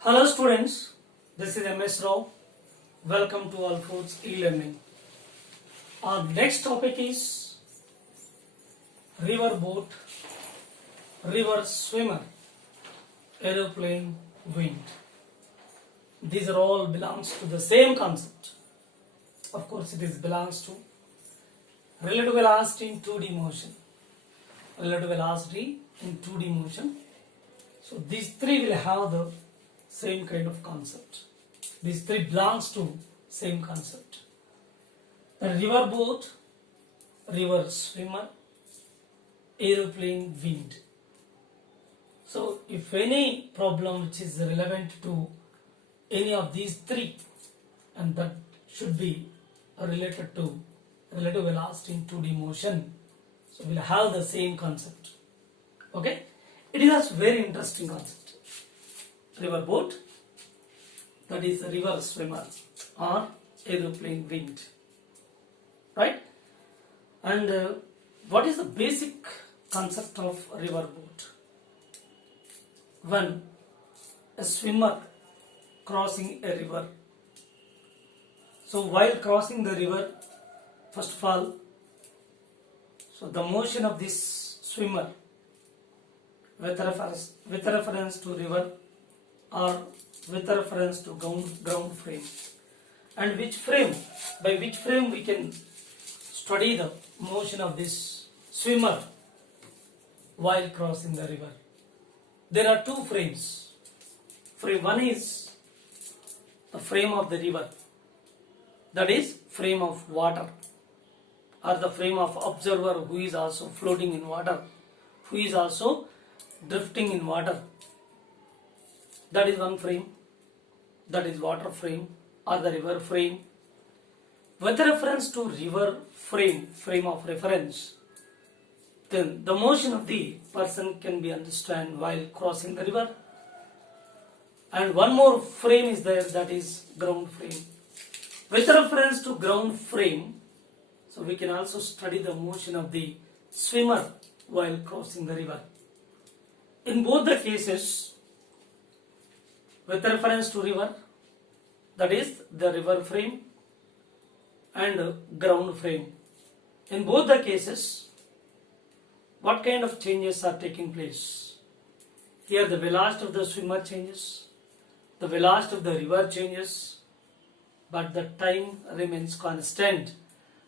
Hello students, this is MS Rao. Welcome to All Foods e-learning. Our next topic is river boat, river swimmer, aeroplane, wind. These are all belongs to the same concept. Of course, it is belongs to relative velocity in 2D motion. Relative velocity in 2D motion. So these three will have the same kind of concept. These three belongs to same concept. The river boat, river swimmer, aeroplane, wind. So if any problem which is relevant to any of these three, and that should be related to relative velocity in 2D motion, so we'll have the same concept. Okay, it is a very interesting concept. River boat, that is a river swimmer, or aeroplane, wind, right? And what is the basic concept of river boat? When a swimmer crossing a river, so while crossing the river, first of all, so the motion of this swimmer with reference to river or with reference to ground frame, and by which frame we can study the motion of this swimmer while crossing the river. There are two frames. Frame one is the frame of the river, that is frame of water, or the frame of observer who is also floating in water, who is also drifting in water. That is one frame, that is water frame or the river frame. With reference to river frame of reference, then the motion of the person can be understood while crossing the river. And one more frame is there, that is ground frame. With reference to ground frame, so we can also study the motion of the swimmer while crossing the river. In both the cases, with reference to river, that is the river frame and ground frame. In both the cases, what kind of changes are taking place? Here the velocity of the swimmer changes, the velocity of the river changes, but the time remains constant.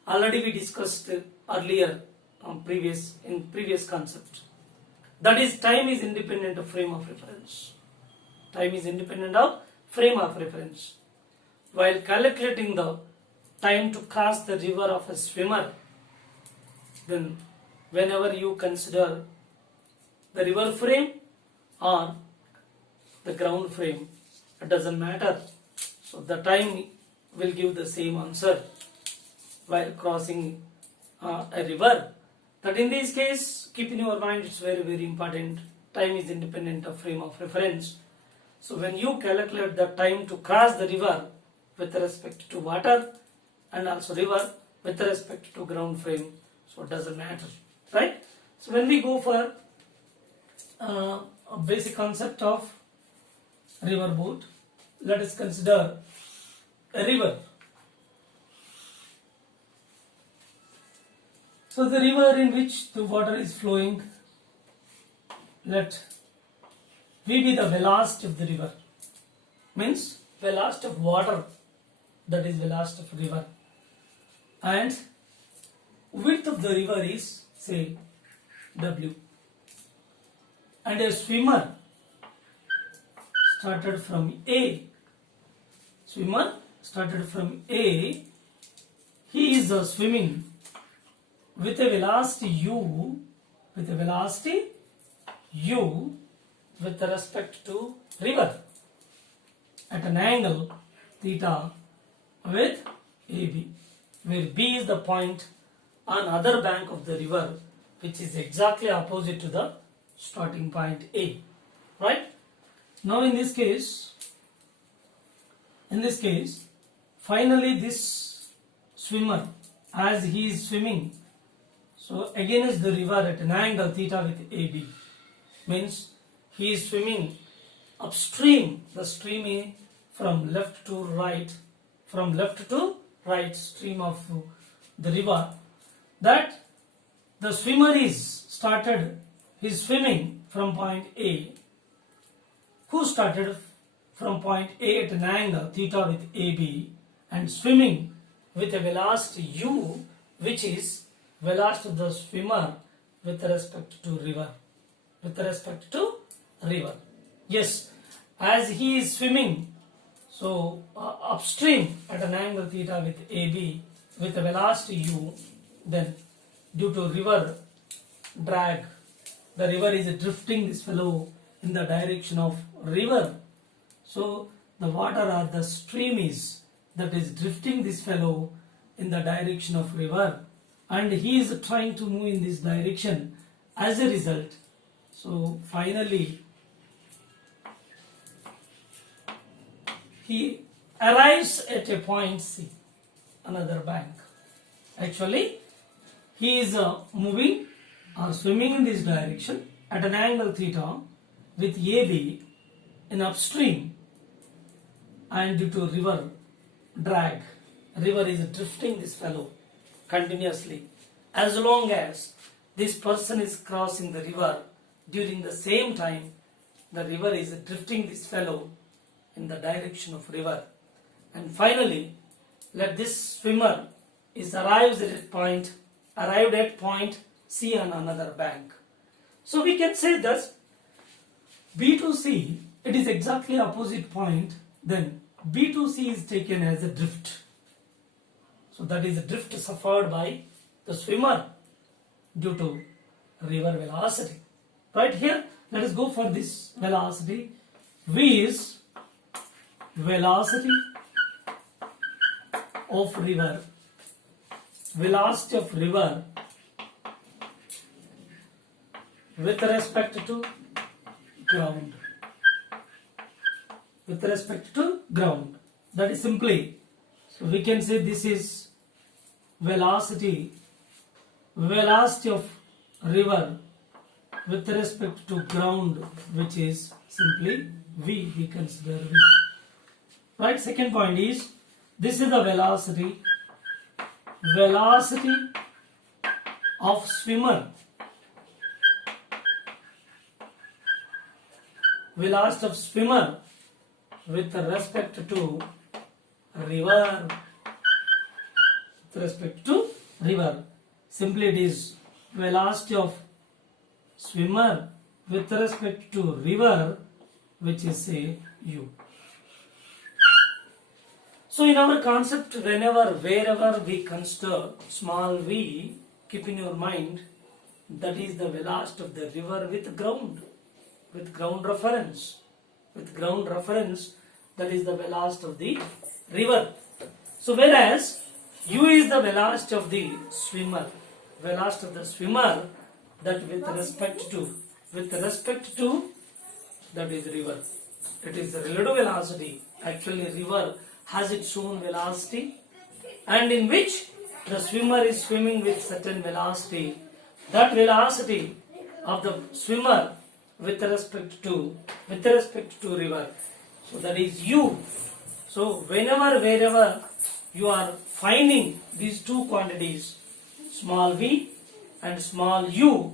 Already we discussed earlier in previous concept. That is, time is independent of frame of reference. Time is independent of frame of reference. While calculating the time to cross the river of a swimmer, then whenever you consider the river frame or the ground frame, it doesn't matter. So the time will give the same answer while crossing a river. That in this case, keep in your mind, it's very, very important. Time is independent of frame of reference. So when you calculate the time to cross the river with respect to water and also river with respect to ground frame, so it doesn't matter, right? So when we go for a basic concept of river boat, let us consider a river. So the river in which the water is flowing, let V be the velocity of the river, means velocity of water, that is velocity of river, and width of the river is, say, W, and a swimmer started from A, he is swimming with a velocity U, with respect to river at an angle theta with AB, where B is the point on other bank of the river, which is exactly opposite to the starting point A, right? Now in this case, finally this swimmer, as he is swimming, so against the river at an angle theta with AB, means he is swimming upstream, the stream is from left to right, stream of the river, that the swimmer is started his swimming from point A, who started from point A at an angle theta with AB and swimming with a velocity u, which is velocity of the swimmer with respect to river. Yes, as he is swimming, so upstream at an angle theta with AB with a velocity u, then due to river drag, the river is drifting this fellow in the direction of river. So the water or the stream is that is drifting this fellow in the direction of river, and he is trying to move in this direction. As a result, so finally he arrives at a point C, another bank. Actually, he is moving or swimming in this direction at an angle theta with AB in upstream, and due to river drag, river is drifting this fellow continuously. As long as this person is crossing the river, during the same time the river is drifting this fellow in the direction of river. And finally, let this swimmer is arrived at point C on another bank. So we can say that B to C, it is exactly opposite point, then B to C is taken as a drift. So that is a drift suffered by the swimmer due to river velocity. Right here, let us go for this velocity. V is velocity of river, velocity of river with respect to ground. With respect to ground. That is simply, so we can say this is velocity of river with respect to ground, which is simply V, we consider V. Right, second point is, this is the velocity of swimmer, velocity of swimmer with respect to river, simply it is velocity of swimmer with respect to river, which is say u. So in our concept, wherever we consider small v, keep in your mind that is the velocity of the river with ground reference. That is the velocity of the river. So whereas u is the velocity of the swimmer, that with respect to that is river. It is the relative velocity. Actually, river has its own velocity, and in which the swimmer is swimming with certain velocity. That velocity of the swimmer with respect to river, so that is u. So wherever you are finding these two quantities, small v and small u,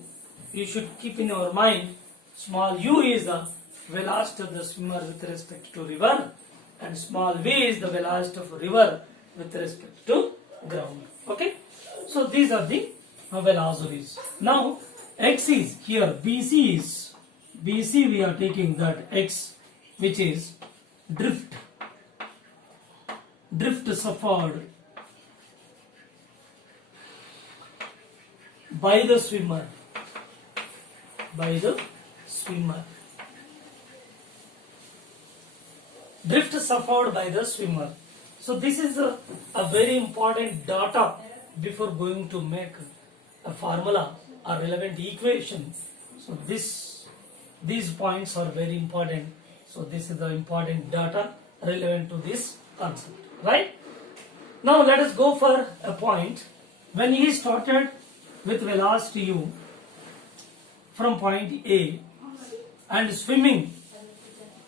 you should keep in your mind small u is the velocity of the swimmer with respect to river, and small v is the velocity of river with respect to ground. Okay, so these are the velocities. Now x is here, BC we are taking that x, which is drift suffered by the swimmer. Drift suffered by the swimmer. So this is a very important data before going to make a formula or relevant equation. So these points are very important. So this is the important data relevant to this concept. Right? Now let us go for a point. When he started with velocity u from point A and swimming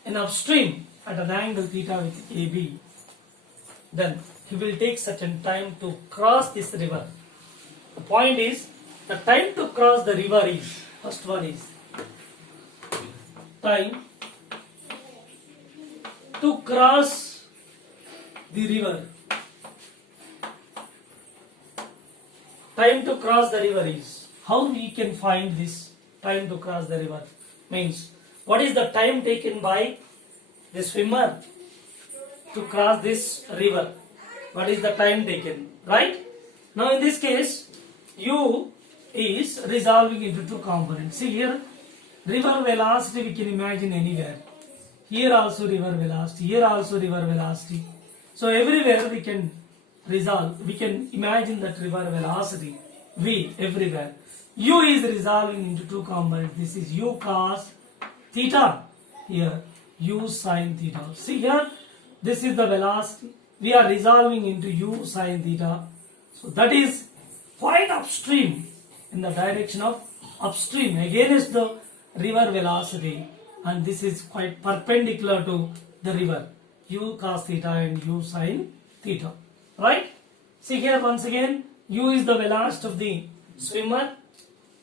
in upstream at an angle theta with AB, then he will take certain time to cross this river. The point is, the time to cross the river is, first one is time to cross the river. Time to cross the river is, how we can find this time to cross the river? Means, what is the time taken by the swimmer to cross this river? What is the time taken, right? Now in this case, U is resolving into two components. See here, river velocity we can imagine anywhere. Here also river velocity, here also river velocity. So everywhere we can resolve, we can imagine that river velocity, V, everywhere. U is resolving into two components. This is U cos theta, here U sin theta. See here, this is the velocity. We are resolving into U sin theta. So that is quite upstream, in the direction of upstream against the river velocity, and this is quite perpendicular to the river, U cos theta and U sin theta, right? See here once again, U is the velocity of the swimmer.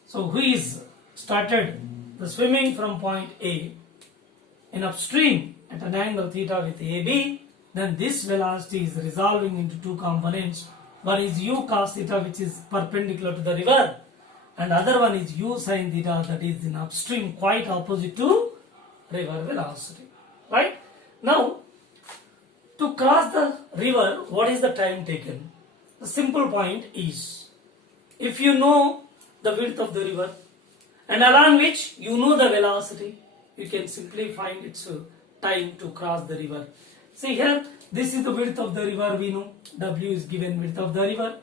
So who is started the swimming from point A in upstream at an angle theta with AB, then this velocity is resolving into two components. One is U cos theta, which is perpendicular to the river, and other one is U sin theta, that is in upstream, quite opposite to river velocity, right? Now, to cross the river, what is the time taken? The simple point is, if you know the width of the river and along which you know the velocity, you can simply find its time to cross the river. See here, this is the width of the river, we know, W is given width of the river.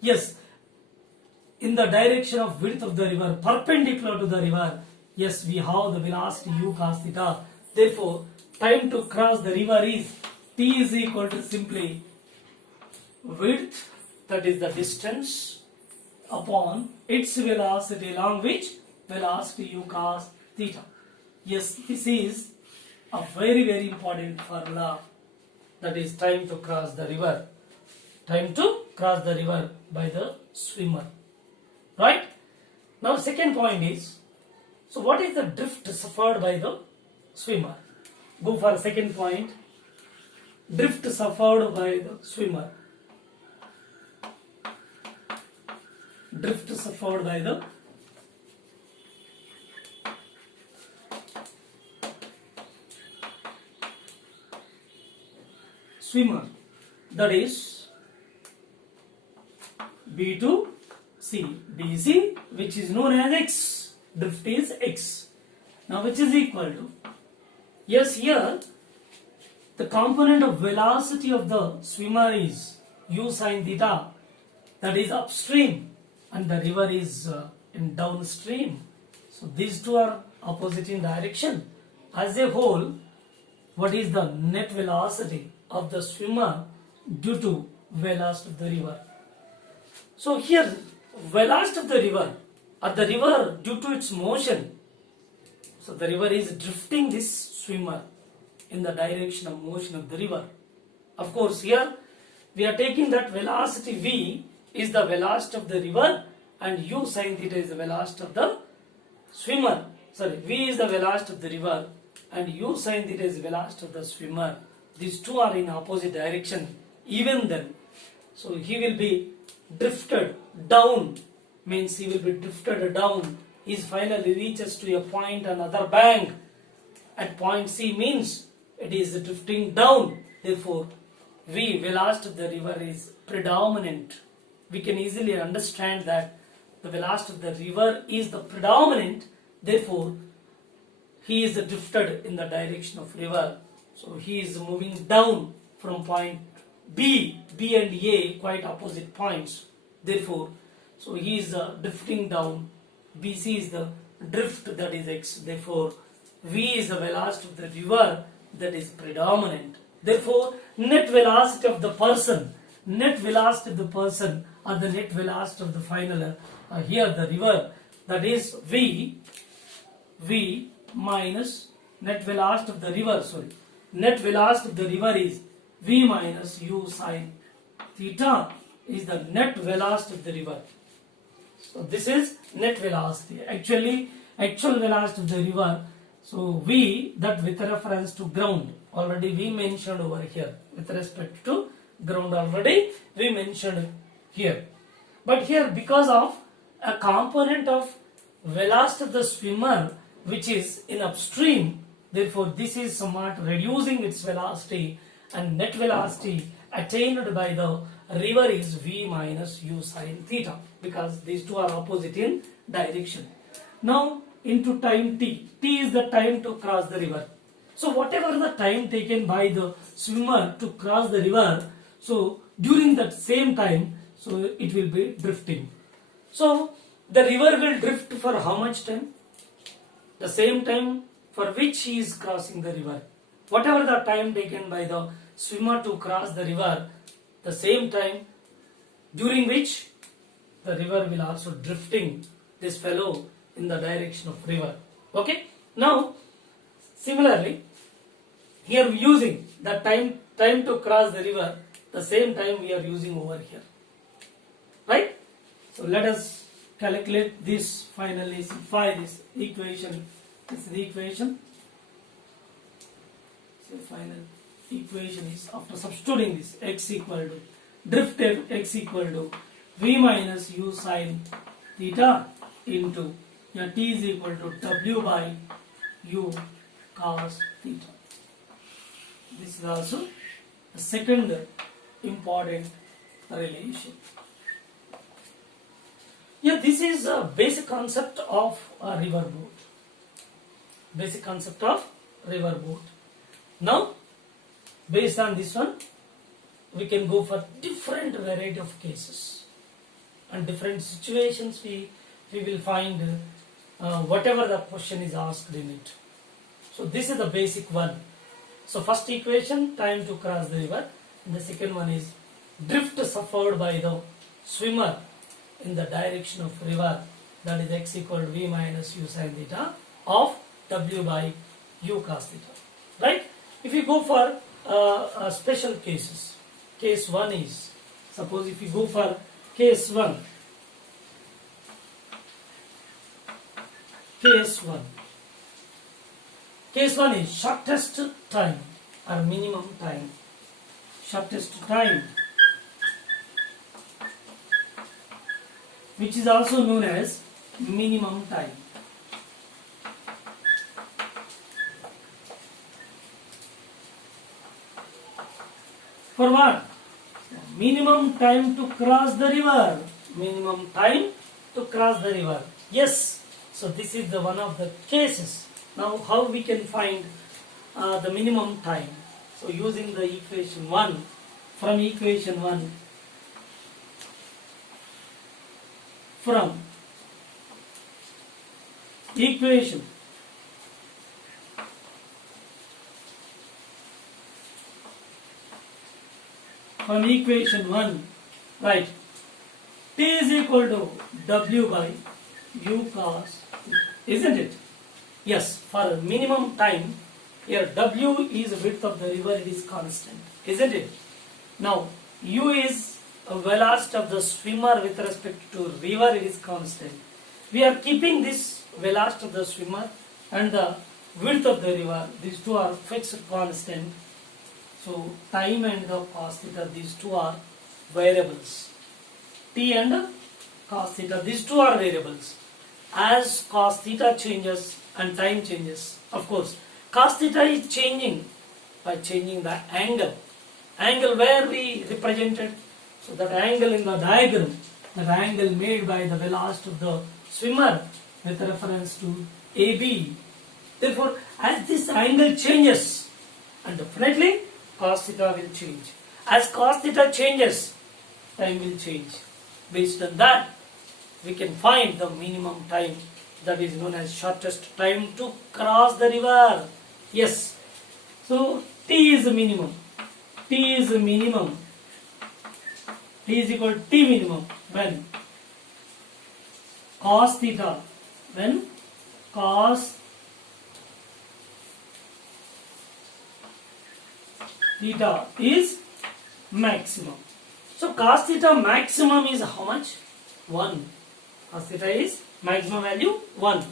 Yes, in the direction of width of the river, perpendicular to the river, yes, we have the velocity U cos theta. Therefore, time to cross the river is T is equal to simply width, that is the distance, upon its velocity, along which velocity U cos theta. Yes, this is a very, very important formula, that is time to cross the river. Time to cross the river by the swimmer, right? Now second point is, so what is the drift suffered by the swimmer? Go for second point, drift suffered by the swimmer. Drift suffered by the swimmer, that is B to C, BC, which is known as X. Drift is X. Now which is equal to, yes, here the component of velocity of the swimmer is U sin theta, that is upstream, and the river is in downstream. So these two are opposite in direction. As a whole, what is the net velocity of the swimmer due to velocity of the river? So here, velocity of the river, or the river due to its motion, so the river is drifting this swimmer in the direction of motion of the river. Of course, here we are taking that velocity V is the velocity of the river, and U sin theta is the velocity of the swimmer. Sorry, V is the velocity of the river and U sin theta is the velocity of the swimmer. These two are in opposite direction. Even then, so he will be drifted down, means he will be drifted down. He finally reaches to a point, another bank at point C, means it is drifting down. Therefore, V, velocity of the river, is predominant. We can easily understand that the velocity of the river is the predominant. Therefore, he is drifted in the direction of river. So he is moving down from point B. B and A quite opposite points. Therefore, so he is drifting down. BC is the drift, that is X. Therefore, V is the velocity of the river, that is predominant. Therefore, net velocity of the person, net velocity of the person, or the net velocity of the final, here the river, that is V minus net velocity of the river, net velocity of the river is v minus u sine theta is the net velocity of the river. So this is net velocity. Actual velocity of the river. So v, that with reference to ground, already we mentioned over here. With respect to ground, already we mentioned here. But here, because of a component of velocity of the swimmer which is in upstream, therefore this is somewhat reducing its velocity, and net velocity attained by the river is v minus u sine theta, because these two are opposite in direction. Now into time t. T is the time to cross the river. So whatever the time taken by the swimmer to cross the river, so during that same time, so it will be drifting. So the river will drift for how much time? The same time for which he is crossing the river. Whatever the time taken by the swimmer to cross the river, the same time during which the river will also drifting this fellow in the direction of river. Okay. Now similarly, here using the time to cross the river, the same time we are using over here, right? So let us calculate this, finally simplify this equation. This is the equation. So final equation is, after substituting this, x equal to drifted x equal to v minus u sine theta into t is equal to w by u cos theta. This is also a second important relation. Yeah, this is a basic concept of a river boat. Basic concept of river boat. Now, based on this one, we can go for different variety of cases and different situations. We will find whatever the question is asked in it. So this is the basic one. So first equation, time to cross the river, and the second one is drift suffered by the swimmer in the direction of river, that is x equal to v minus u sine theta of w by u cos theta, right? If you go for special cases, case 1 is, suppose if you go for case 1, case 1 is shortest time or minimum time. Shortest time, which is also known as minimum time. For what? Minimum time to cross the river. Minimum time to cross the river. Yes. So this is the one of the cases. Now how we can find the minimum time? So using the equation 1, from equation 1, from equation from equation 1, right, t is equal to w by u cos, isn't it? Yes, for minimum time, here w is width of the river, it is constant, isn't it? Now u is a velocity of the swimmer with respect to river, it is constant. We are keeping this velocity of the swimmer and the width of the river, these two are fixed constant. So time and the cos theta, these two are variables. T and cos theta, these two are variables. As cos theta changes and time changes, of course, cos theta is changing by changing the angle. Angle where we represented, so that angle in the diagram, that angle made by the velocity of the swimmer with reference to AB. Therefore, as this angle changes, and definitely cos theta will change. As cos theta changes, time will change. Based on that, we can find the minimum time, that is known as shortest time to cross the river. Yes. So T is the minimum. T is the minimum. T is equal to T minimum when cos theta, when cos theta is maximum. So cos theta maximum is how much? 1. Cos theta is maximum value 1.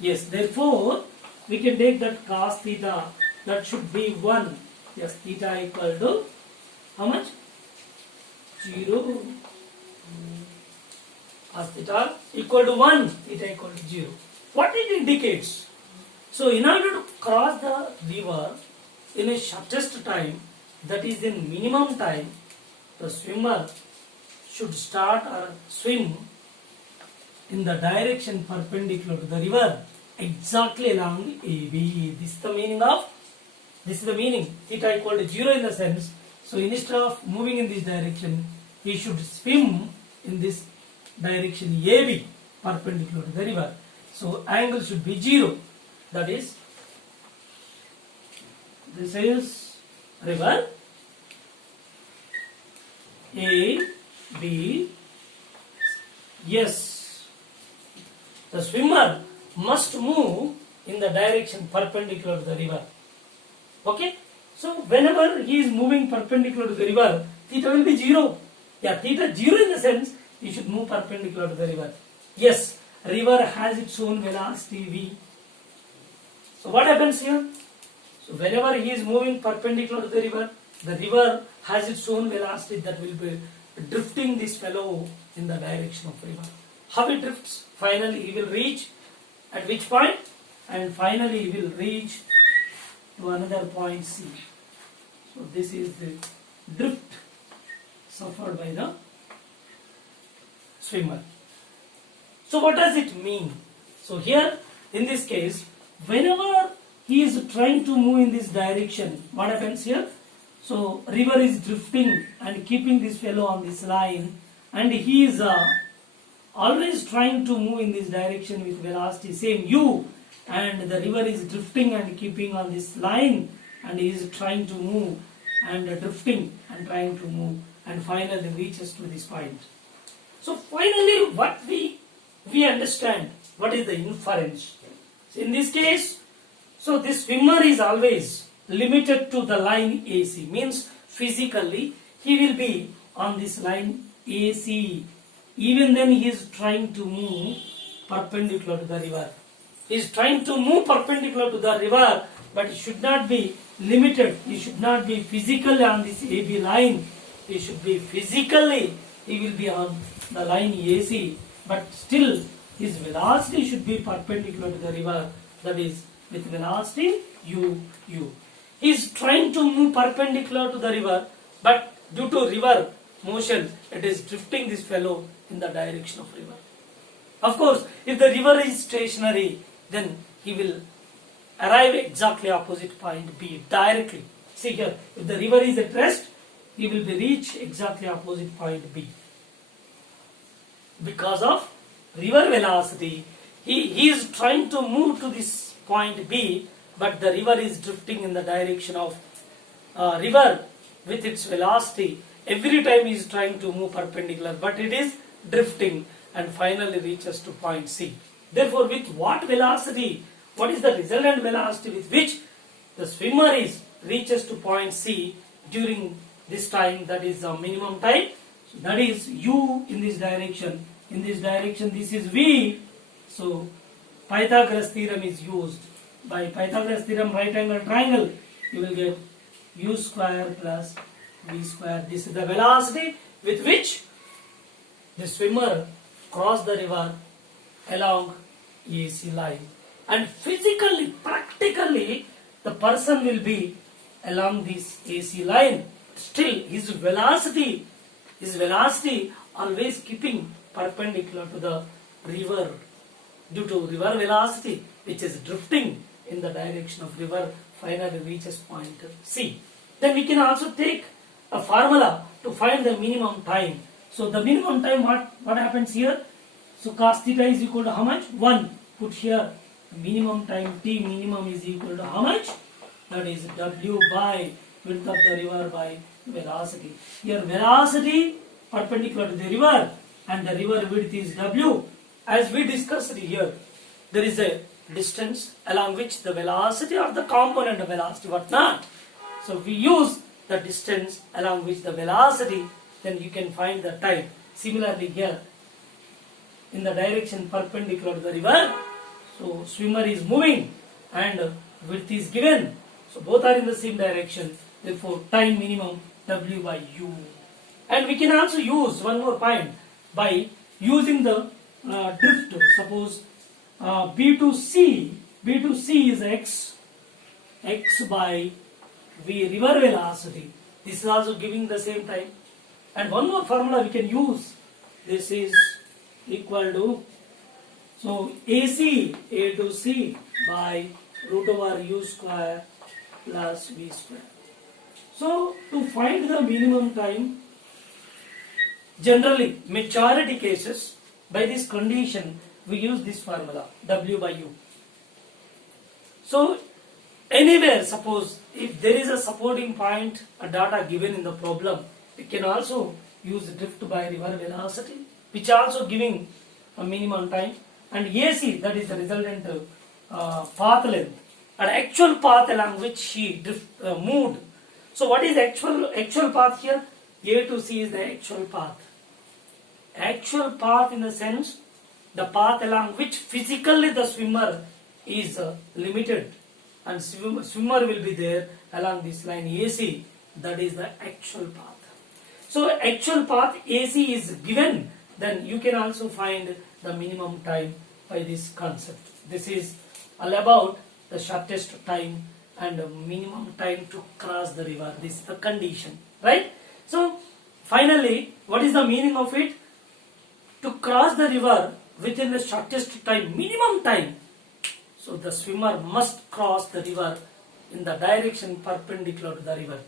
Yes, therefore we can take that cos theta, that should be 1. Yes, theta equal to how much? 0. Cos theta equal to 1, theta equal to 0. What it indicates? So in order to cross the river in a shortest time, that is in minimum time, the swimmer should start or swim in the direction perpendicular to the river, exactly along AB. This is the meaning. Theta equal to 0 in the sense. So instead of moving in this direction, he should swim in this direction AB, perpendicular to the river. So angle should be 0. That is, this is river A, B, yes. The swimmer must move in the direction perpendicular to the river. Okay? So whenever he is moving perpendicular to the river, theta will be 0. Yeah, theta 0 in the sense he should move perpendicular to the river. Yes, river has its own velocity v. So what happens here? So whenever he is moving perpendicular to the river has its own velocity that will be drifting this fellow in the direction of river. How it drifts? Finally he will reach at which point? And finally he will reach to another point C. So this is the drift suffered by the swimmer. So what does it mean? So here in this case, whenever he is trying to move in this direction, what happens here? So river is drifting and keeping this fellow on this line, and he is always trying to move in this direction with velocity same u, and the river is drifting and keeping on this line, and he is trying to move and drifting and trying to move, and finally reaches to this point. So finally what we understand, what is the inference? So in this case, so this swimmer is always limited to the line AC, means physically he will be on this line AC. Even then he is trying to move perpendicular to the river. He is trying to move perpendicular to the river, but he should not be limited. He should not be physically on this AB line. He should be physically, he will be on the line AC, but still his velocity should be perpendicular to the river, that is with velocity u. He is trying to move perpendicular to the river, but due to river motion, it is drifting this fellow in the direction of river. Of course, if the river is stationary, then he will arrive exactly opposite point B directly. See here, if the river is at rest, he will be reach exactly opposite point B. Because of river velocity, he is trying to move to this point B, but the river is drifting in the direction of river with its velocity. Every time he is trying to move perpendicular, but it is drifting and finally reaches to point C. Therefore, with what velocity, what is the resultant velocity with which the swimmer reaches to point C during this time, that is the minimum time? So that is u in this direction. In this direction, this is v. So Pythagoras theorem is used. By Pythagoras theorem, right angle triangle, you will get u square plus v square. This is the velocity with which the swimmer crossed the river along AC line. And physically, practically, the person will be along this AC line. Still, his velocity always keeping perpendicular to the river due to river velocity, which is drifting in the direction of river, finally reaches point C. Then we can also take a formula to find the minimum time. So the minimum time, what happens here? So cos theta is equal to how much? 1. Put here minimum time T minimum is equal to how much? That is W by width of the river by velocity. Here velocity perpendicular to the river and the river width is W. As we discussed here, there is a distance along which the velocity of the component of velocity, what not. So we use the distance along which the velocity, then you can find the time. Similarly here, in the direction perpendicular to the river, so swimmer is moving and width is given. So both are in the same direction. Therefore, time minimum W by U. And we can also use one more point by using the drift. Suppose B to C is x by V river velocity. This is also giving the same time. And one more formula we can use. This is equal to, so AC, A to C by root over U square plus V square. So to find the minimum time, generally majority cases, by this condition we use this formula W by U. So anywhere, suppose if there is a supporting point, a data given in the problem, we can also use drift by river velocity, which also giving a minimum time, and AC, that is the resultant path length, and actual path along which she moved. So what is actual path here? A to C is the actual path. Actual path in the sense, the path along which physically the swimmer is limited, and swimmer will be there along this line AC, that is the actual path. So actual path AC is given, then you can also find the minimum time by this concept. This is all about the shortest time and minimum time to cross the river. This is the condition, right? So finally, what is the meaning of it? To cross the river within the shortest time, minimum time. So the swimmer must cross the river in the direction perpendicular to the river.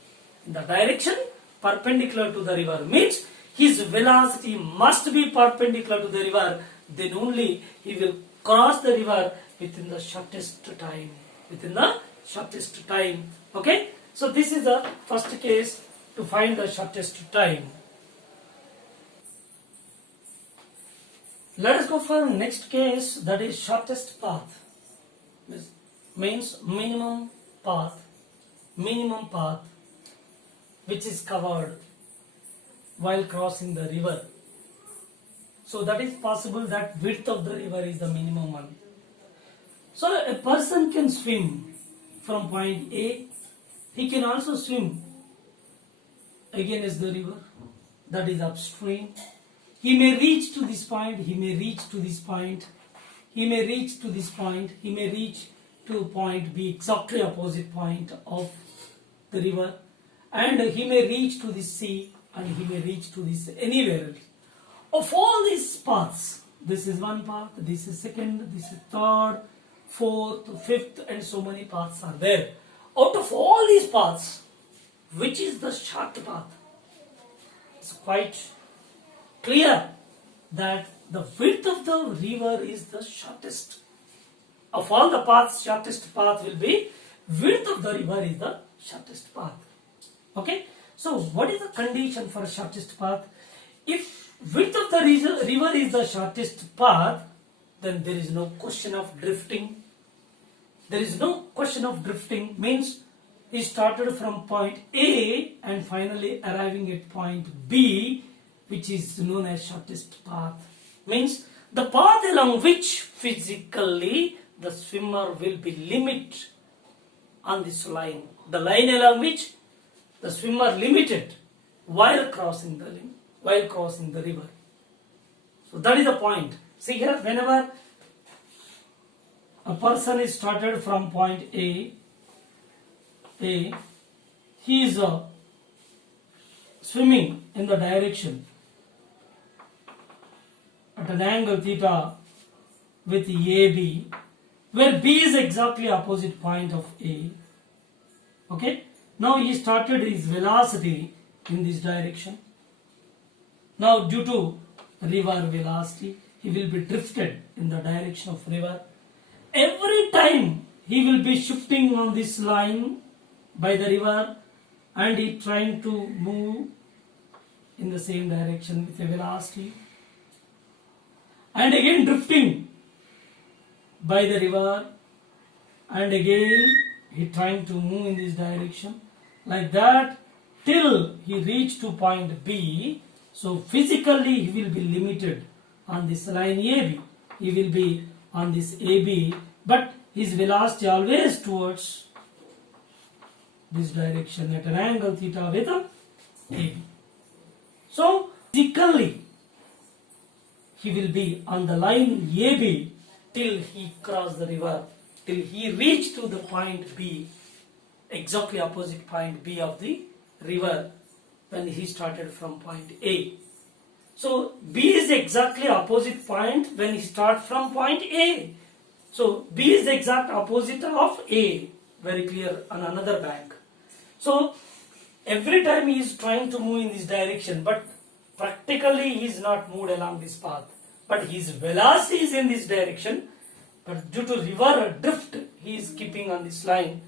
In the direction perpendicular to the river means his velocity must be perpendicular to the river, then only he will cross the river within the shortest time. Within the shortest time. Okay? So this is the first case to find the shortest time. Let us go for the next case, that is shortest path. This means minimum path which is covered while crossing the river. So that is possible that width of the river is the minimum one. So a person can swim from point A. He can also swim against the river, that is upstream. He may reach to this point, he may reach to this point, he may reach to this point, he may reach to point B, exactly opposite point of the river, and he may reach to this C, and he may reach to this anywhere else. Of all these paths, this is one path, this is second, this is third, fourth, fifth, and so many paths are there. Out of all these paths, which is the short path? It's quite clear that the width of the river is the shortest. Of all the paths, shortest path will be width of the river is the shortest path. Okay? So what is the condition for shortest path? If width of the river is the shortest path, then there is no question of drifting. There is no question of drifting, means he started from point A and finally arriving at point B, which is known as shortest path. Means the path along which physically the swimmer will be limited on this line. The line along which the swimmer limited while crossing the river. So that is the point. See here, whenever a person is started from point A, he is swimming in the direction at an angle theta with AB, where B is exactly opposite point of A. Okay? Now he started his velocity in this direction. Now due to river velocity, he will be drifted in the direction of river. Every time he will be shifting on this line by the river, and he trying to move in the same direction with a velocity, and again drifting by the river, and again he trying to move in this direction. Like that till he reach to point B. So physically he will be limited on this line AB. He will be on this AB, but his velocity always towards this direction at an angle theta with AB. So physically he will be on the line AB till he cross the river, till he reach to the point B, exactly opposite point B of the river when he started from point A. So B is exactly opposite point when he start from point A. So B is the exact opposite of A. Very clear on another bank. So every time he is trying to move in this direction, but practically he is not moved along this path. But his velocity is in this direction. But due to river drift, he is keeping on this line,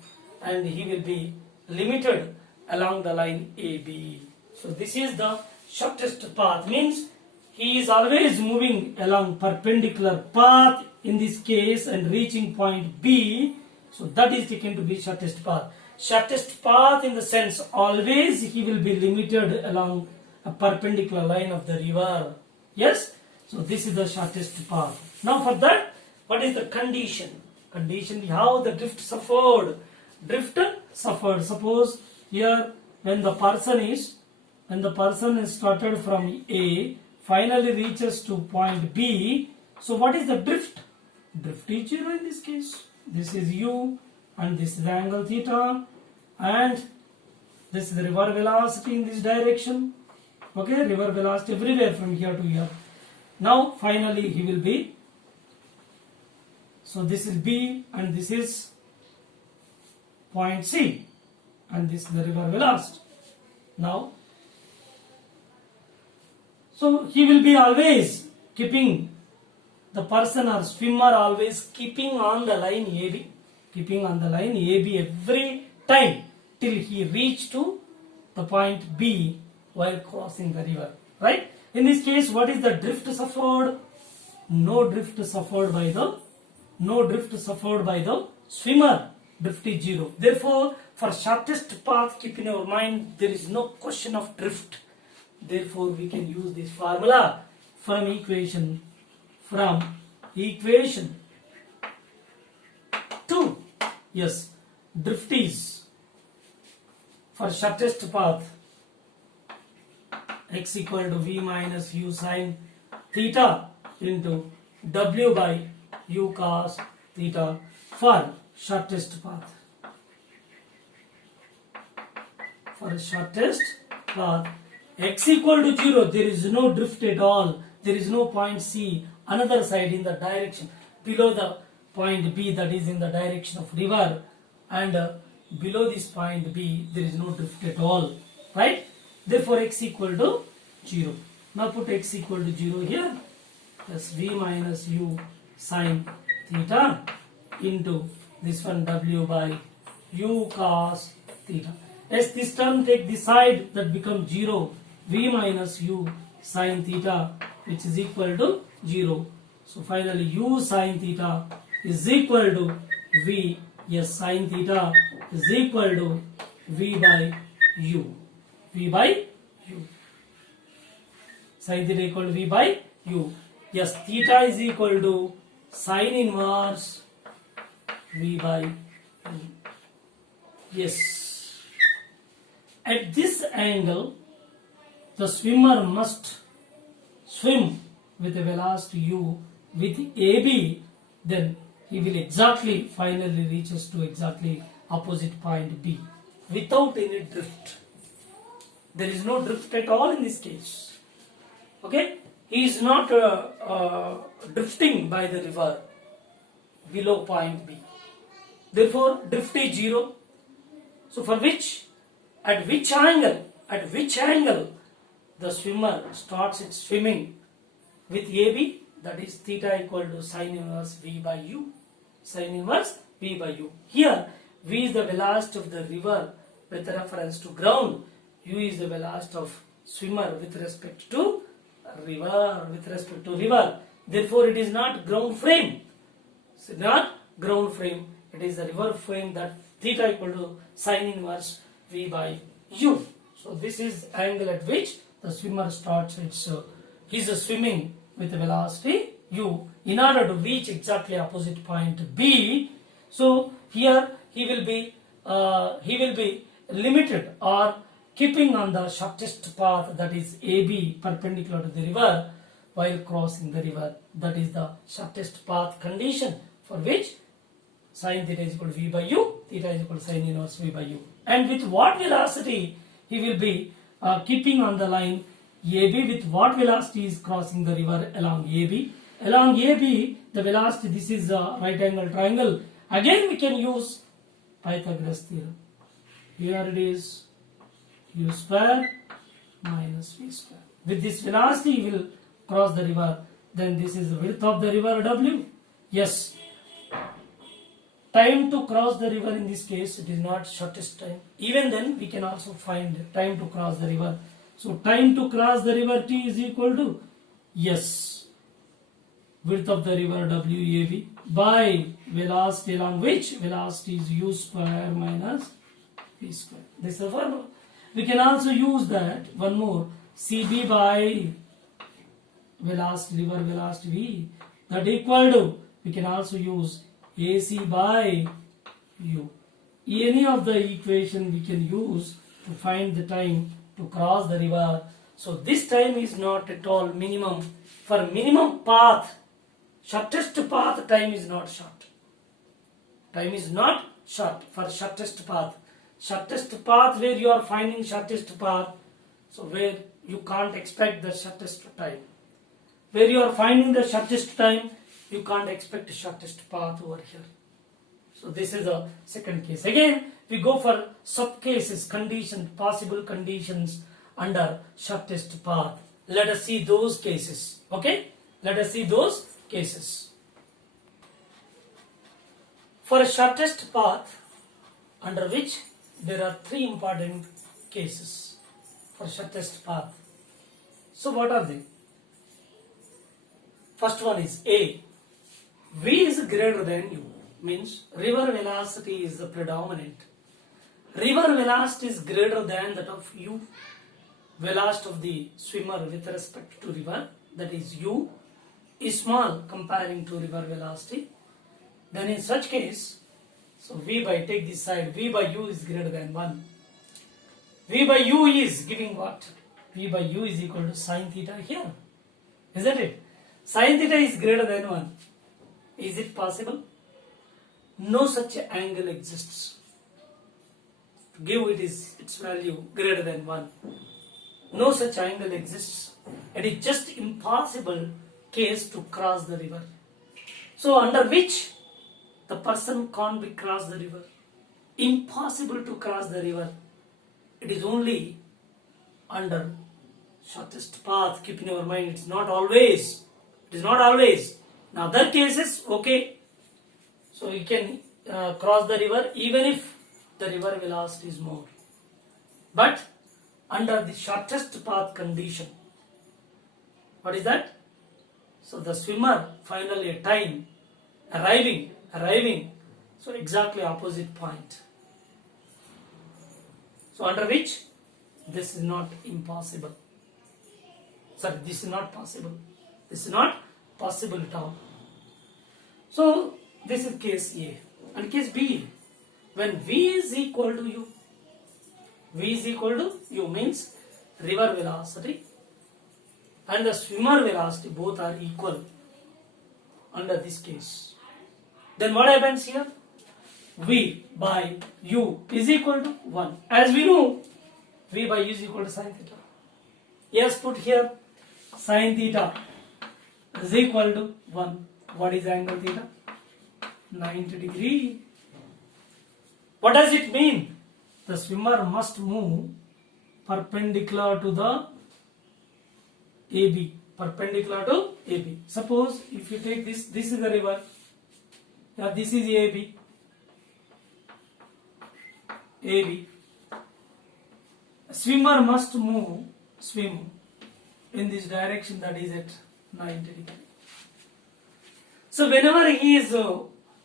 and he will be limited along the line AB. So this is the shortest path, means he is always moving along perpendicular path in this case and reaching point B. So that is taken to be shortest path. Shortest path in the sense always he will be limited along a perpendicular line of the river. Yes? So this is the shortest path. Now for that, what is the condition? Condition, how the drift suffered. Drift suffered. Suppose here when the person is started from A, finally reaches to point B. So what is the drift? Drift is 0 in this case. This is U and this is the angle theta, and this is the river velocity in this direction. Okay, river velocity everywhere from here to here. Now finally he will be, so this is B and this is point C and this is the river velocity. Now, so he will be always keeping, the person or swimmer always keeping on the line AB, keeping on the line AB every time till he reach to the point B while crossing the river, right? In this case, what is the drift suffered? No drift suffered by the swimmer. Drift is 0. Therefore, for shortest path, keep in our mind, there is no question of drift. Therefore, we can use this formula from equation 2. Yes, drift is, for shortest path, x equal to v minus u sine theta into w by u cos theta for shortest path. For shortest path, x equal to 0, there is no drift at all. There is no point C, another side in the direction below the point B, that is in the direction of river, and below this point B, there is no drift at all, right? Therefore, x equal to 0. Now put x equal to 0 here. Plus v minus u sine theta into this one w by u cos theta. As this term take this side, that becomes 0. V minus u sine theta, which is equal to 0. So finally u sine theta is equal to v. Yes, sine theta is equal to v by u. V by u. Sine theta equal to v by u. Yes, theta is equal to sine inverse v by u. Yes. At this angle, the swimmer must swim with a velocity u with AB, then he will exactly finally reaches to exactly opposite point B without any drift. There is no drift at all in this case. Okay, he is not drifting by the river below point B. Therefore, drift is 0. So for which, at which angle the swimmer starts its swimming with AB, that is theta equal to sine inverse v by u. Sine inverse v by u. Here, v is the velocity of the river with reference to ground. U is the velocity of swimmer with respect to river. Therefore, it is not ground frame. It is not ground frame. It is the river frame, that theta equal to sine inverse v by u. So this is angle at which the swimmer starts its, he's swimming with velocity u in order to reach exactly opposite point B. So here he will be limited or keeping on the shortest path, that is AB, perpendicular to the river while crossing the river. That is the shortest path condition for which sin theta is equal to V by U, theta is equal to sin inverse V by U. And with what velocity he will be keeping on the line AB, with what velocity is crossing the river along AB. Along AB, the velocity, this is a right angle triangle. Again we can use Pythagoras theorem. Here it is U square minus V square. With this velocity he will cross the river. Then this is the width of the river W. Yes. Time to cross the river, in this case it is not shortest time. Even then we can also find time to cross the river. So time to cross the river T is equal to, yes, width of the river WAB by velocity along which velocity is U square minus V square. This is the formula. We can also use that one more, CB by velocity river velocity V, that equal to, we can also use AC by U. Any of the equation we can use to find the time to cross the river. So this time is not at all minimum. For minimum path, shortest path, time is not short. Time is not short for shortest path. Shortest path, where you are finding shortest path, so where you can't expect the shortest time. Where you are finding the shortest time, you can't expect the shortest path over here. So this is the second case. Again, we go for sub cases, conditions, possible conditions under shortest path. Let us see those cases. Okay? Let us see those cases. For shortest path, under which there are three important cases for shortest path. So what are they? First one is A. V is greater than U, means river velocity is the predominant. River velocity is greater than that of U, velocity of the swimmer with respect to river, that is U, is small comparing to river velocity. Then in such case, so V by, take this side, V by U is greater than 1. V by U is giving what? V by U is equal to sin theta here. Isn't it? Sin theta is greater than 1. Is it possible? No such angle exists to give its value greater than 1. No such angle exists. It is just impossible case to cross the river. So under which the person can't be cross the river. Impossible to cross the river. It is only under shortest path. Keep in your mind, it's not always. It is not always. In other cases, okay. So you can cross the river even if the river velocity is more. But under the shortest path condition, what is that? So the swimmer finally at time arriving, so exactly opposite point. So under which this is not impossible. Sorry, this is not possible. This is not possible at all. So this is case A. And case B, when V is equal to U, V is equal to U means river velocity and the swimmer velocity both are equal under this case. Then what happens here? V by U is equal to 1. As we know, V by U is equal to sin theta. Yes, put here sin theta is equal to 1. What is angle theta? 90 degree. What does it mean? The swimmer must move perpendicular to the AB. Perpendicular to AB. Suppose if you take this is the river. Yeah, this is AB. AB. A swimmer must swim in this direction, that is at 90 degree. So whenever he is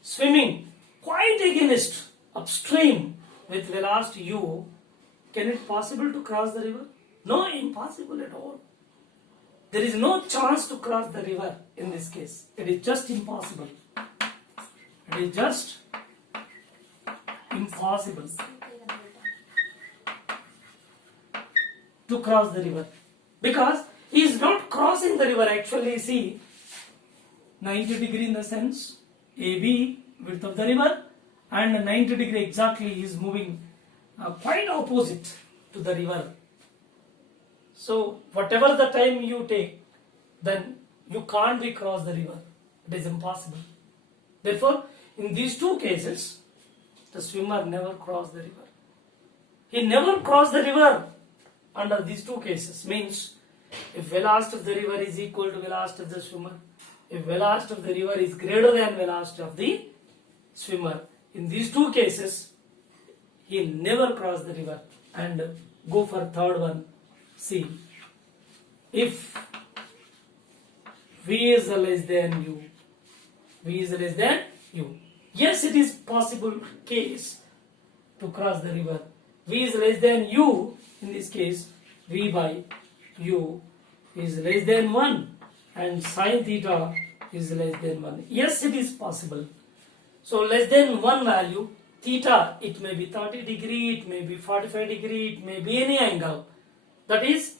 swimming quite against upstream with velocity u, can it possible to cross the river? No, impossible at all. There is no chance to cross the river in this case. It is just impossible. It is just impossible to cross the river, because he is not crossing the river. Actually, see, 90 degree in the sense AB, width of the river, and 90 degree exactly he is moving quite opposite to the river. So whatever the time you take, then you can't be cross the river. It is impossible. Therefore, in these two cases, the swimmer never crossed the river. He never crossed the river under these two cases. Means, if velocity of the river is equal to velocity of the swimmer, if velocity of the river is greater than velocity of the swimmer, in these two cases, he never crossed the river. And go for third one. See, if V is less than U, V is less than U. Yes, it is possible case to cross the river. V is less than U, in this case, V by U is less than 1 and sin theta is less than 1. Yes, it is possible. So less than 1 value, theta, it may be 30 degree, it may be 45 degree, it may be any angle. That is,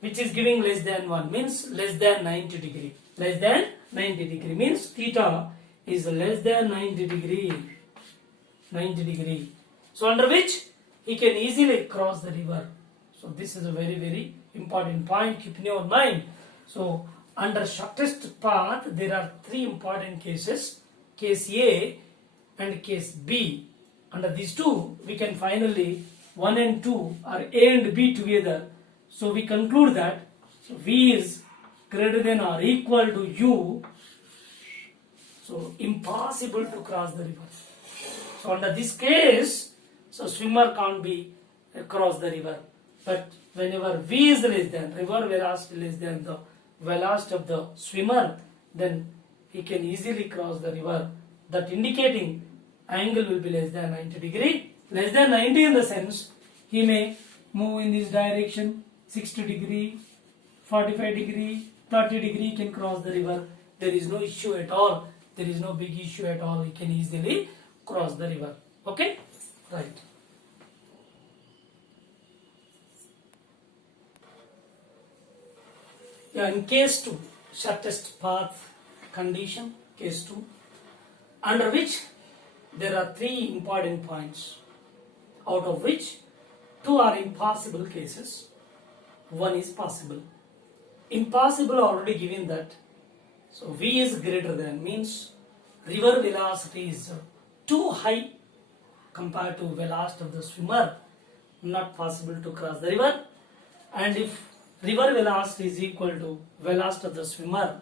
which is giving less than 1 means less than 90 degree. Less than 90 degree means theta is less than 90 degree. 90 degree. So under which he can easily cross the river. So this is a very, very important point. Keep in your mind. So under shortest path, there are three important cases. Case A and case B. Under these two, we can finally 1 and 2 are A and B together. So we conclude that V is greater than or equal to U. So impossible to cross the river. So under this case, so swimmer can't be cross the river. But whenever V is less than, river velocity less than the velocity of the swimmer, then he can easily cross the river. That indicating angle will be less than 90 degree. Less than 90 in the sense, he may move in this direction, 60 degree, 45 degree, 30 degree, he can cross the river. There is no issue at all. There is no big issue at all. He can easily cross the river. Okay? Right. Yeah, in case 2, shortest path condition, case 2, under which there are 3 important points, out of which 2 are impossible cases, 1 is possible. Impossible already given that. So V is greater than means river velocity is too high compared to velocity of the swimmer, not possible to cross the river. And if river velocity is equal to velocity of the swimmer,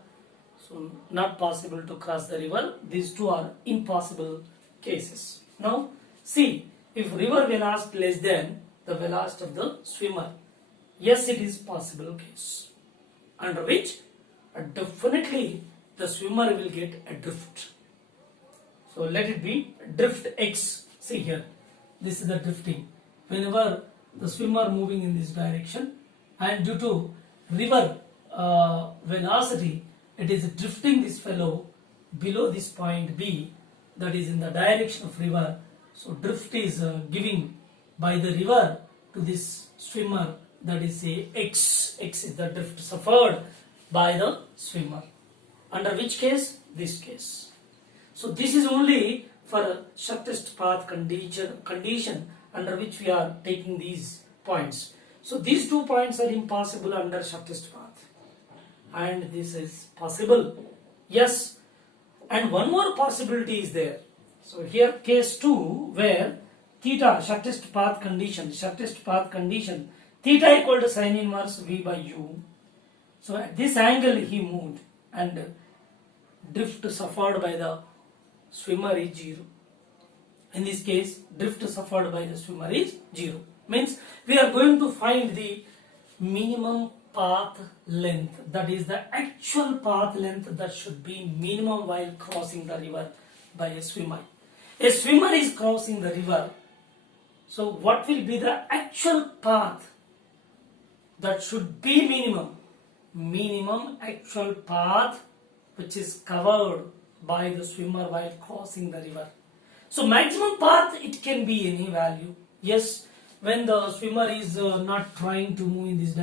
so not possible to cross the river. These 2 are impossible cases. Now see, if river velocity less than the velocity of the swimmer, yes, it is possible case, under which definitely the swimmer will get adrift. So let it be drift X. See here, this is the drifting. Whenever the swimmer moving in this direction, and due to river velocity, it is drifting this fellow below this point B, that is in the direction of river. So drift is giving by the river to this swimmer, that is say X. X is the drift suffered by the swimmer. Under which case? This case. So this is only for shortest path condition under which we are taking these points. So these 2 points are impossible under shortest path, and this is possible. Yes, and one more possibility is there. So here case 2 where theta, shortest path condition, theta equal to sin inverse V by U. So at this angle he moved and drift suffered by the swimmer is 0. In this case, drift suffered by the swimmer is 0. Means we are going to find the minimum path length, that is the actual path length that should be minimum while crossing the river by a swimmer. A swimmer is crossing the river, So what will be the actual path that should be minimum? Minimum actual path which is covered by the swimmer while crossing the river. So maximum path, it can be any value. Yes, when the swimmer is not trying to move in this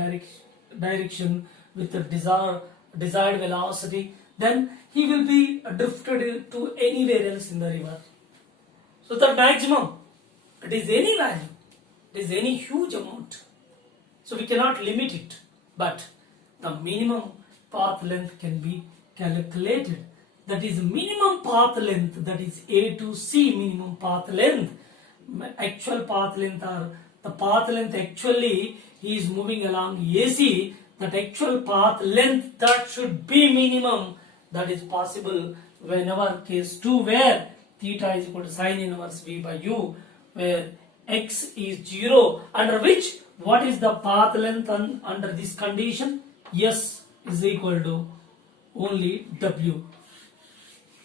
direction with the desired velocity, then he will be drifted to anywhere else in the river. So the maximum, it is any value, it is any huge amount. So we cannot limit it, but the minimum path length can be calculated. That is minimum path length, that is A to C minimum path length. Actual path length, or the path length actually he is moving along AC, that actual path length that should be minimum, that is possible whenever case 2 where theta is equal to sin inverse V by U, where x is 0, under which what is the path length under this condition? S is equal to only W.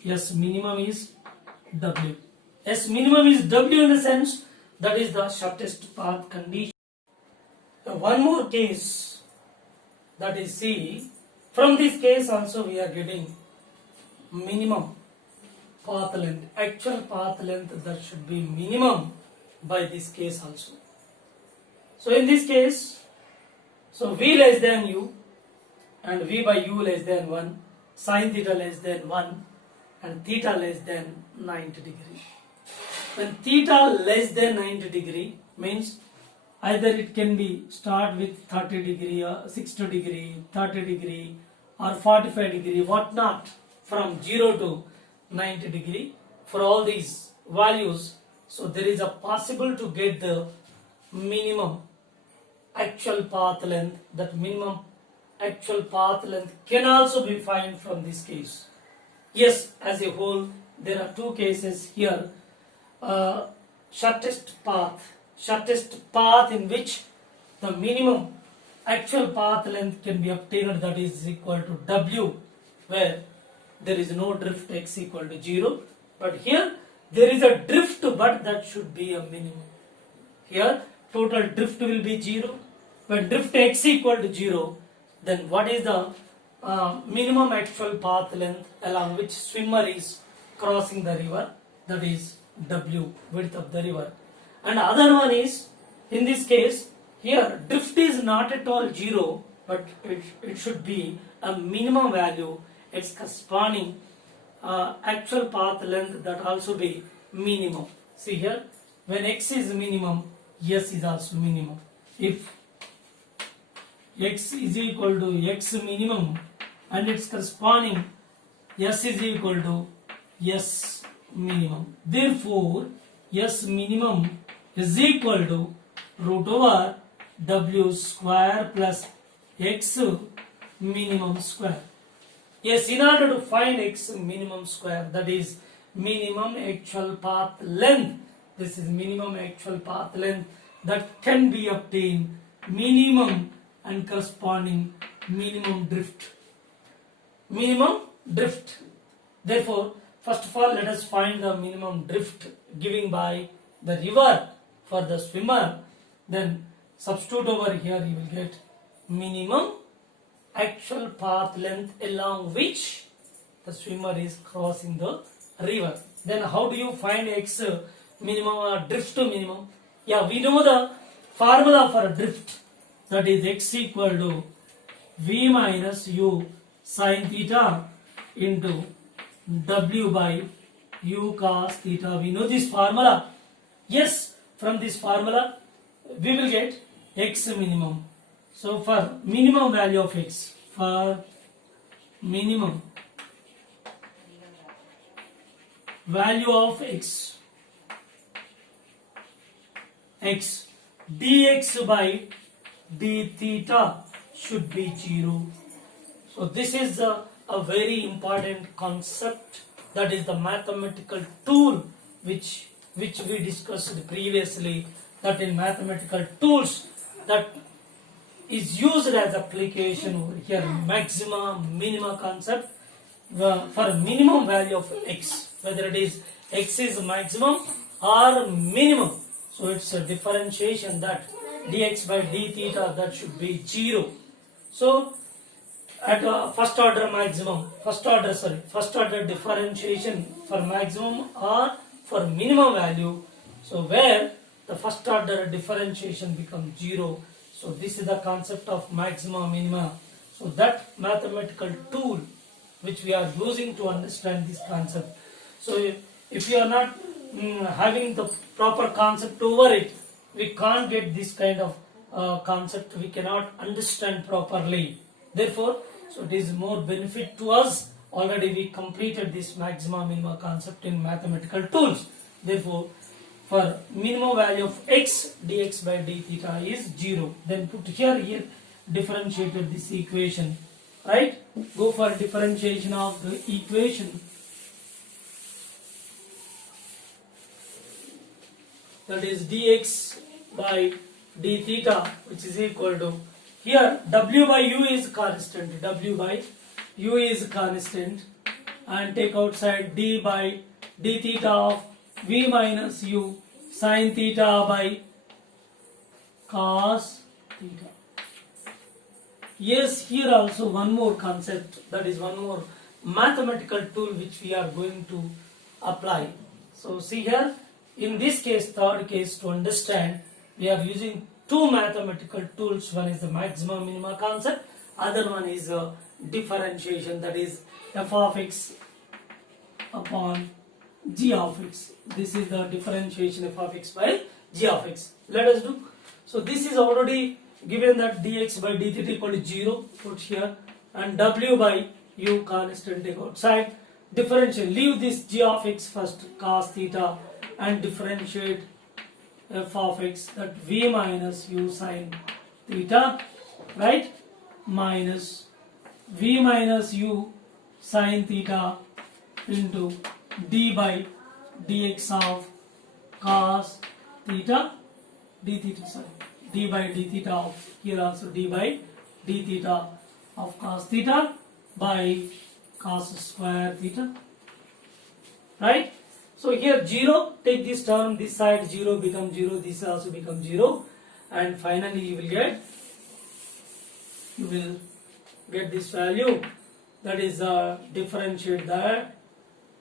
S minimum is W. S minimum is W in the sense that is the shortest path condition. One more case, that is C. From this case also we are getting minimum path length, actual path length that should be minimum by this case also. So in this case, so V less than U and V by U less than 1, sin theta less than 1 and theta less than 90 degree. When theta less than 90 degree means either it can be start with 30 degree or 60 degree, 30 degree or 45 degree, what not, from 0 to 90 degree for all these values. So there is a possible to get the minimum actual path length. That minimum actual path length can also be found from this case. Yes, as a whole there are two cases here. Shortest path in which the minimum actual path length can be obtained, that is equal to W, where there is no drift x equal to 0, but here there is a drift, but that should be a minimum. Here total drift will be 0. When drift x equal to 0, then what is the minimum actual path length along which swimmer is crossing the river? That is W, width of the river. And other one is, in this case, here drift is not at all 0, but it should be a minimum value. Its corresponding actual path length that also be minimum. See here, when x is minimum, S is also minimum. If x is equal to x minimum and its corresponding S is equal to S minimum. Therefore, S minimum is equal to root over W square plus x minimum square. Yes, in order to find x minimum square, that is minimum actual path length, this is minimum actual path length that can be obtained, minimum and corresponding minimum drift. Minimum drift. Therefore, first of all, let us find the minimum drift given by the river for the swimmer. Then substitute over here, you will get minimum actual path length along which the swimmer is crossing the river. Then how do you find x minimum or drift minimum? Yeah, we know the formula for drift, that is x equal to v minus u sin theta into w by u cos theta. We know this formula. Yes, from this formula we will get x minimum. So for minimum value of x, for minimum value of x dx by d theta should be 0. So this is a very important concept, that is the mathematical tool which we discussed previously, that in mathematical tools that is used as application over here, maxima minima concept for minimum value of x, whether it is x is maximum or minimum. So it's a differentiation that dx by d theta that should be 0. So at first order differentiation for maximum or for minimum value. So where the first order differentiation becomes 0. So this is the concept of maxima minima. So that mathematical tool which we are using to understand this concept. So if you are not having the proper concept over it, we can't get this kind of concept, we cannot understand properly. Therefore, so it is more benefit to us. Already we completed this maxima minima concept in mathematical tools. Therefore, for minimum value of x, dx by d theta is 0. Then put here differentiated this equation. Right? Go for differentiation of the equation. That is dx by d theta, which is equal to, here w by u is constant, w by u is constant, and take outside d by d theta of v minus u sin theta by cos theta. Yes, here also one more concept, that is one more mathematical tool which we are going to apply. So see here, in this case, third case, to understand, we are using two mathematical tools. One is the maxima minima concept, other one is differentiation, that is f of x upon g of x. This is the differentiation f of x by g of x. Let us do. So this is already given that dx by d theta equal to 0, put here, and w by u constant, take outside. Differentiate, leave this g of x first, cos theta, and differentiate f of x, that v minus u sin theta, right, minus v minus u sin theta into d by dx of cos theta, d theta, sorry, d by d theta of, here also d by d theta of cos theta by cos square theta, right? So here 0, take this term, this side 0 becomes 0, this also becomes 0, and finally you will get this value, that is differentiate that,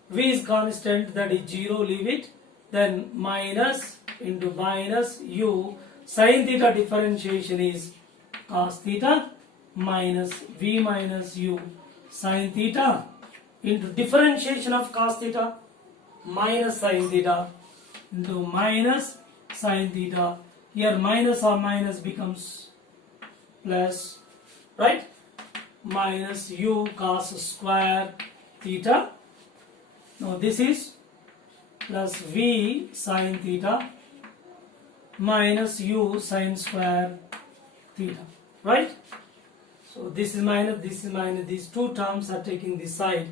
v is constant, that is 0, leave it, then minus into minus u sin theta differentiation is cos theta minus v minus u sin theta into differentiation of cos theta minus sin theta into minus sin theta. Here minus or minus becomes plus, right? Minus u cos square theta. Now this is plus v sin theta minus u sin square theta, right? So this is minus, these two terms are taking this side.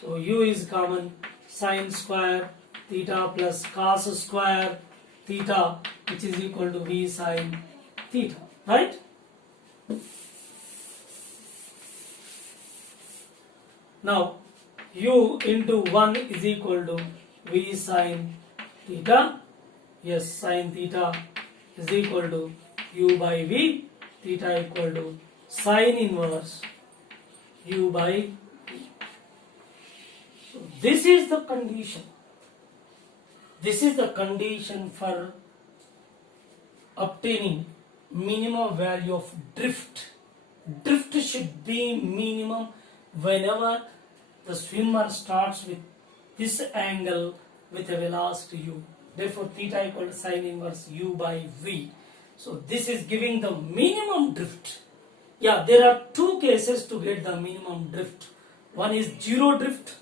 So u is common, sin square theta plus cos square theta, which is equal to v sin theta, right? Now u into 1 is equal to v sin theta. Yes, sin theta is equal to u by v, theta equal to sin inverse u by v. So this is the condition. This is the condition for obtaining minimum value of drift. Drift should be minimum whenever the swimmer starts with this angle with a velocity u. Therefore theta equal to sin inverse u by v. So this is giving the minimum drift. Yeah, there are two cases to get the minimum drift. One is zero drift,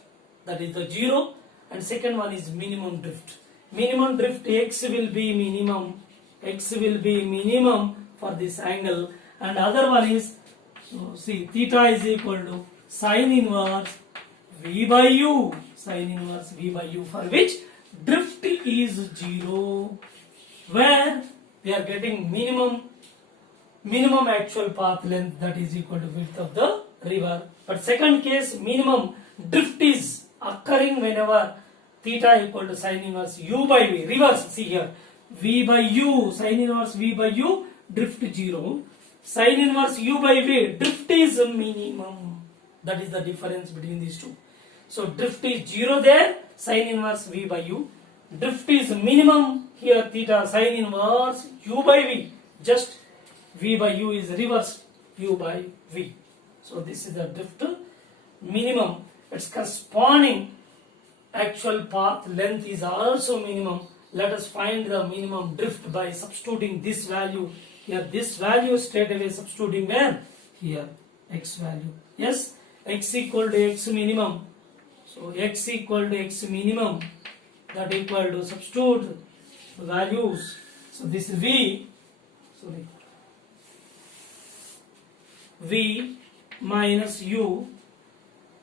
that is the 0, and second one is minimum drift. Minimum drift, x will be minimum for this angle, and other one is, so see, theta is equal to sin inverse v by u, sin inverse v by u, for which drift is 0, where we are getting minimum actual path length, that is equal to width of the river. But second case, minimum drift is occurring whenever theta equal to sin inverse u by v, reverse, see here, V by U, sin inverse V by U, drift 0. Sin inverse U by V, drift is a minimum. That is the difference between these two. So drift is 0 there, sin inverse V by U. Drift is minimum here, theta, sin inverse U by V. Just V by U is reversed, U by V. So this is the drift minimum. Its corresponding actual path length is also minimum. Let us find the minimum drift by substituting this value here. This value straight away substituting where? Here, x value. Yes, x equal to x minimum. So x equal to x minimum, that equal to substitute the values. So this is V, sorry, V minus U.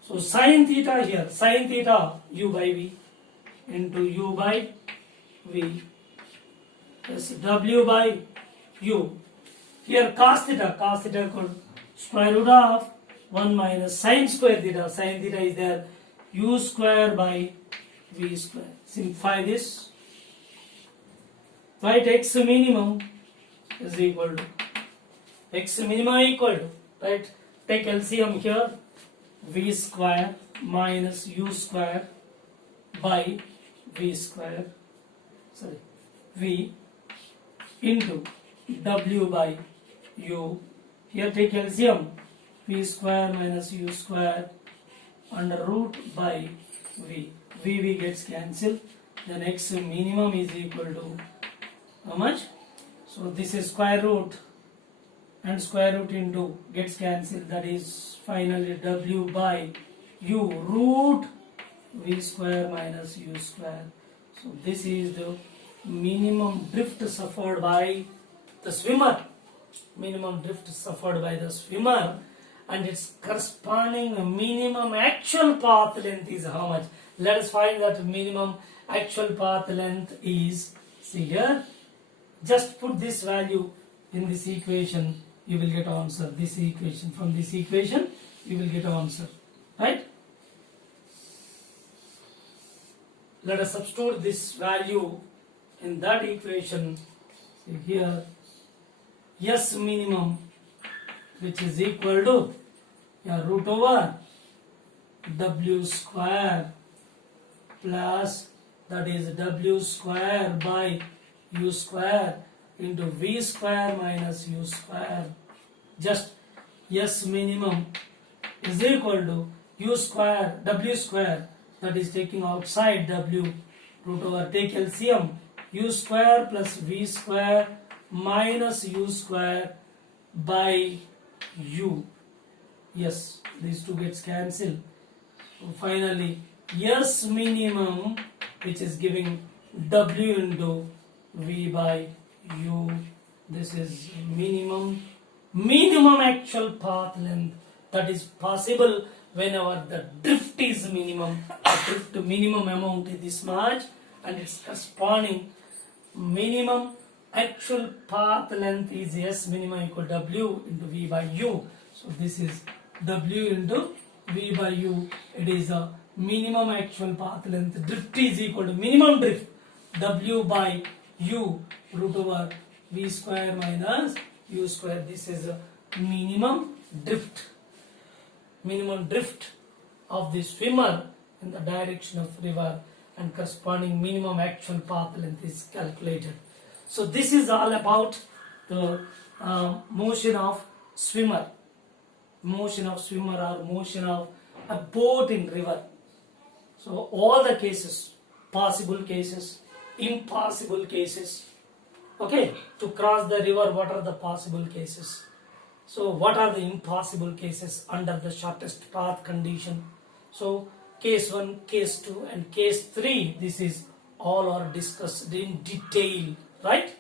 So sin theta here, sin theta U by V into U by V plus W by U. Here cos theta equal square root of 1 minus sin square theta, sin theta is there, U square by V square. Simplify this. Write x minimum is equal to, x minimum equal to, right, take LCM here, V square minus U square by V square, sorry, V into W by U. Here take LCM, V square minus U square under root by V. V gets cancelled. Then x minimum is equal to how much? So this is square root and square root into gets cancelled. That is finally W by U root V square minus U square. So this is the minimum drift suffered by the swimmer. Minimum drift suffered by the swimmer, and its corresponding minimum actual path length is how much? Let us find that minimum actual path length is, see here, just put this value in this equation, you will get answer. This equation, from this equation you will get answer, right? Let us substitute this value in that equation. See here, S minimum, which is equal to root over W square plus, that is W square by U square into V square minus U square. Just S minimum is equal to U square, W square, that is taking outside W, root over, take LCM, U square plus V square minus U square by U. Yes, these two gets cancelled. So finally, S minimum, which is giving W into V by U. This is minimum actual path length that is possible whenever the drift is minimum. The drift minimum amount is this much, and its corresponding minimum actual path length is S minimum equal to W into V by U. So this is W into V by U. It is a minimum actual path length. Drift is equal to minimum drift W by U root over V square minus U square. This is a minimum drift. Minimum drift of the swimmer in the direction of river, and corresponding minimum actual path length is calculated. So this is all about the motion of swimmer. Motion of swimmer or motion of a boat in river. So all the cases, possible cases, impossible cases. Okay, to cross the river, what are the possible cases? So what are the impossible cases under the shortest path condition? So case 1, case 2 and case 3, this is all are discussed in detail, right?